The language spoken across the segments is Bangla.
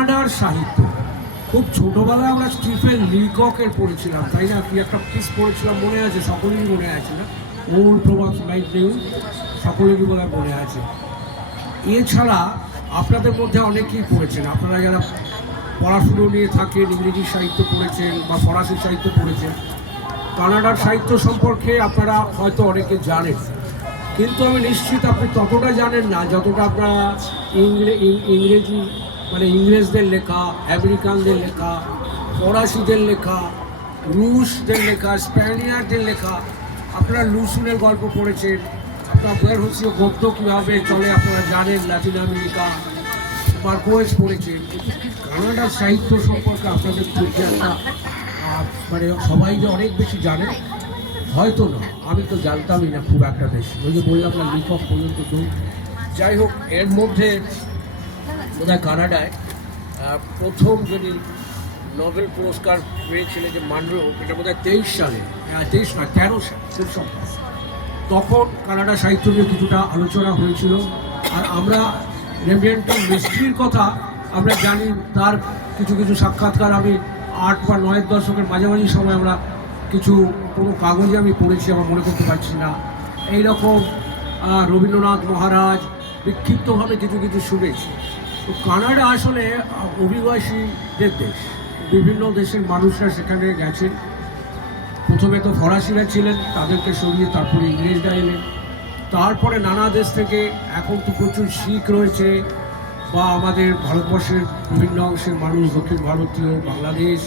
কানাডার সাহিত্য খুব ছোটোবেলায় আমরা স্টিফেন লিককের পড়েছিলাম, তাই না? কি একটা পিস পড়েছিলাম, মনে আছে? সকলেরই মনে আছে না? ওল্ড প্রভাবস লাইক নিউ, সকলেরই মনে আছে। এছাড়া আপনাদের মধ্যে অনেকেই পড়েছেন, আপনারা যারা পড়াশুনো নিয়ে থাকেন, ইংরেজি সাহিত্য পড়েছেন বা ফরাসি সাহিত্য পড়েছেন, কানাডার সাহিত্য সম্পর্কে আপনারা হয়তো অনেকে জানেন, কিন্তু আমি নিশ্চিত আপনি ততটা জানেন না যতটা আপনারা ইংরেজি মানে ইংরেজদের লেখা, আমেরিকানদের লেখা, ফরাসিদের লেখা, রুশদের লেখা, স্প্যানিয়ারদের লেখা। আপনারা লুসুনের গল্প পড়েছেন, আপনার হচ্ছে গদ্য কীভাবে চলে আপনারা জানেন, ল্যাটিন আমেরিকা, মার্কোয়েস পড়েছেন। কানাডার সাহিত্য সম্পর্কে আপনাদের খুব একটা মানে সবাই যে অনেক বেশি জানে হয়তো না, আমি তো জানতামই না খুব একটা বেশি। ওই যে বললাম না, লেখক পর্যন্ত তো। যাই হোক, এর মধ্যে বোধহয় কানাডায় প্রথম যদি নোবেল পুরস্কার পেয়েছিল যে মানরো, এটা বোধহয় 23 সালে, 23 না 13 সালে, খুব সম্ভব। তখন কানাডা সাহিত্য নিয়ে কিছুটা আলোচনা হয়েছিল। আর আমরা রেমিয়েন্টাল মিস্ট্রির কথা আমরা জানি, তার কিছু কিছু সাক্ষাৎকার আমি 8 বা 9 দশকের মাঝামাঝি সময় আমরা কোনো কাগজে আমি পড়েছি, আমার মনে করতে পারছি না। এইরকম রবীন্দ্রনাথ মহারাজ বিক্ষিপ্তভাবে কিছু কিছু শুনেছি। তো কানাডা আসলে অভিবাসীদের দেশ, বিভিন্ন দেশের মানুষরা সেখানে গেছেন। প্রথমে তো ফরাসিরা ছিলেন, তাদেরকে সরিয়ে তারপরে ইংরেজরা এলেন, তারপরে নানা দেশ থেকে, এখন তো প্রচুর শিখ রয়েছে, বা আমাদের ভারতবর্ষের বিভিন্ন অংশের মানুষ, দক্ষিণ ভারতীয়, বাংলাদেশ।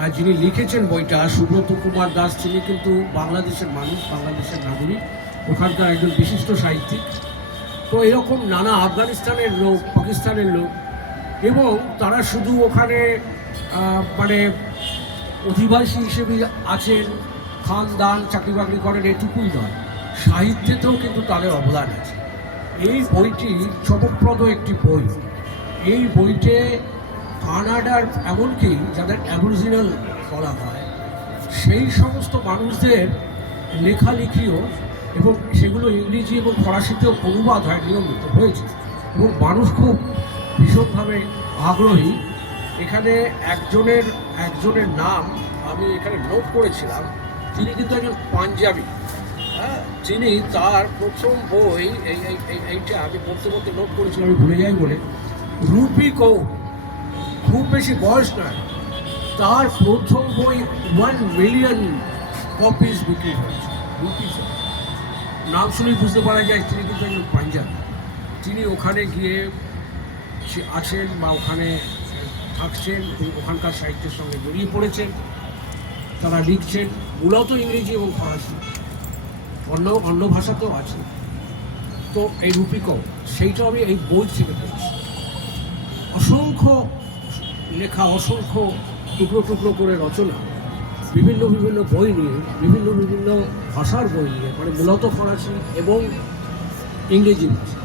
আর যিনি লিখেছেন বইটা, সুব্রত কুমার দাস, তিনি কিন্তু বাংলাদেশের মানুষ, বাংলাদেশের নাগরিক, ওখানকার একজন বিশিষ্ট সাহিত্যিক। তো এরকম নানা আফগানিস্তানের লোক, পাকিস্তানের লোক, এবং তারা শুধু ওখানে মানে অধিবাসী হিসেবে আছেন, খান দান চাকরি বাকরি করেন, এটুকুই নয়, সাহিত্যেতেও কিন্তু তাদের অবদান আছে। এই বইটি চমকপ্রদ একটি বই। এই বইতে কানাডার, এমনকি যাদের অ্যাবরিজিনাল বলা হয়, সেই সমস্ত মানুষদের লেখালেখিও, এবং সেগুলো ইংরেজি এবং ফরাসিতেও অনুবাদ হয়, নিয়মিত হয়েছে, এবং মানুষ খুব ভীষণভাবে আগ্রহী। এখানে একজনের নাম আমি এখানে নোট করেছিলাম, তিনি কিন্তু একজন পাঞ্জাবি। হ্যাঁ, যিনি তার প্রথম বই, এইটা আমি পড়তে নোট করেছিলাম, আমি ভুলে যাই বলে, রুপি কৌ, খুব বেশি বয়স নয়, তার প্রথম বই 1 মিলিয়ন কপিস বিক্রি হয়েছে। রুপি কৌ নাম শুনেই বুঝতে পারা যায় তিনি কিন্তু একজন পাঞ্জাবি। তিনি ওখানে গিয়ে আছেন বা ওখানে থাকছেন, ওখানকার সাহিত্যের সঙ্গে জড়িয়ে পড়েছেন, তারা লিখছেন মূলত ইংরেজি এবং ফরাসি, অন্য ভাষাতেও আছে। তো এই রুপি কৌ, সেইটা আমি এই বই থেকে পেয়েছি। অসংখ্য লেখা, অসংখ্য টুকরো টুকরো করে রচনা, বিভিন্ন বই নিয়ে, বিভিন্ন ভাষার বই নিয়ে, মানে মূলত ফরাসি এবং ইংরেজি ভাষা।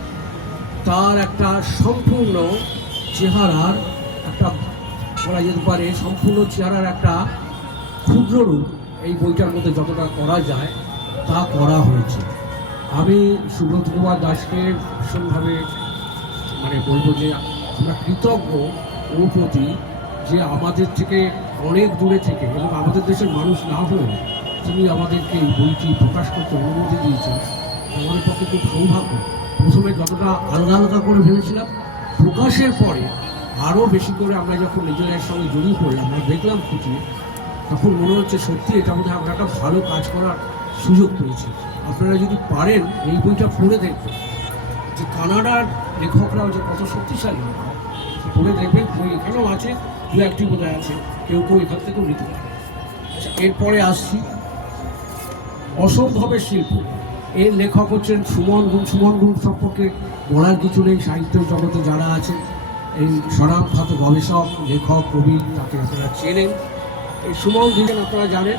তার একটা সম্পূর্ণ চেহারার একটা, বলা যেতে পারে সম্পূর্ণ চেহারার একটা ক্ষুদ্র রূপ এই বইটার মধ্যে যতটা করা যায় তা করা হয়েছে। আমি সুব্রত কুমার দাসকে ভীষণভাবে মানে বলবো যে আমরা কৃতজ্ঞ ওর প্রতি, যে আমাদের থেকে অনেক দূরে থেকে, এবং আমাদের দেশের মানুষ না হলেও তিনি আমাদেরকে এই বইটি প্রকাশ করতে অনুমতি দিয়েছেন। আমাদের পক্ষে খুব সৌভাগ্য। প্রথমে যতটা আলাদা করে ভেবেছিলাম, প্রকাশের পরে আরও বেশি করে আমরা যখন নিজেদের সঙ্গে জড়িয়ে পড়ি, আমরা দেখলাম খুঁজে, তখন মনে হচ্ছে সত্যি এটা বোধহয় আমরা একটা ভালো কাজ করার সুযোগ পেয়েছি। আপনারা যদি পারেন এই বইটা পড়ে দেখবেন, যে কানাডার লেখকরাও যে কত শক্তিশালী লেখক, পড়ে দেখবেন। বই এখানেও আছে, 2-1টি বোধহয় আছে, কেউ এখান থেকেও নিতে পারে। আচ্ছা, এরপরে আসছি অসম্ভবের শিল্প। এর লেখক হচ্ছেন সুমন গুণ। সুমন গুণ সম্পর্কে বলার কিছু নেই, সাহিত্য জগতে যারা আছেন, এই স্বনামখ্যাত গবেষক, লেখক, কবি, তাকে আপনারা চেনেন। এই সুমন গুণ আপনারা জানেন।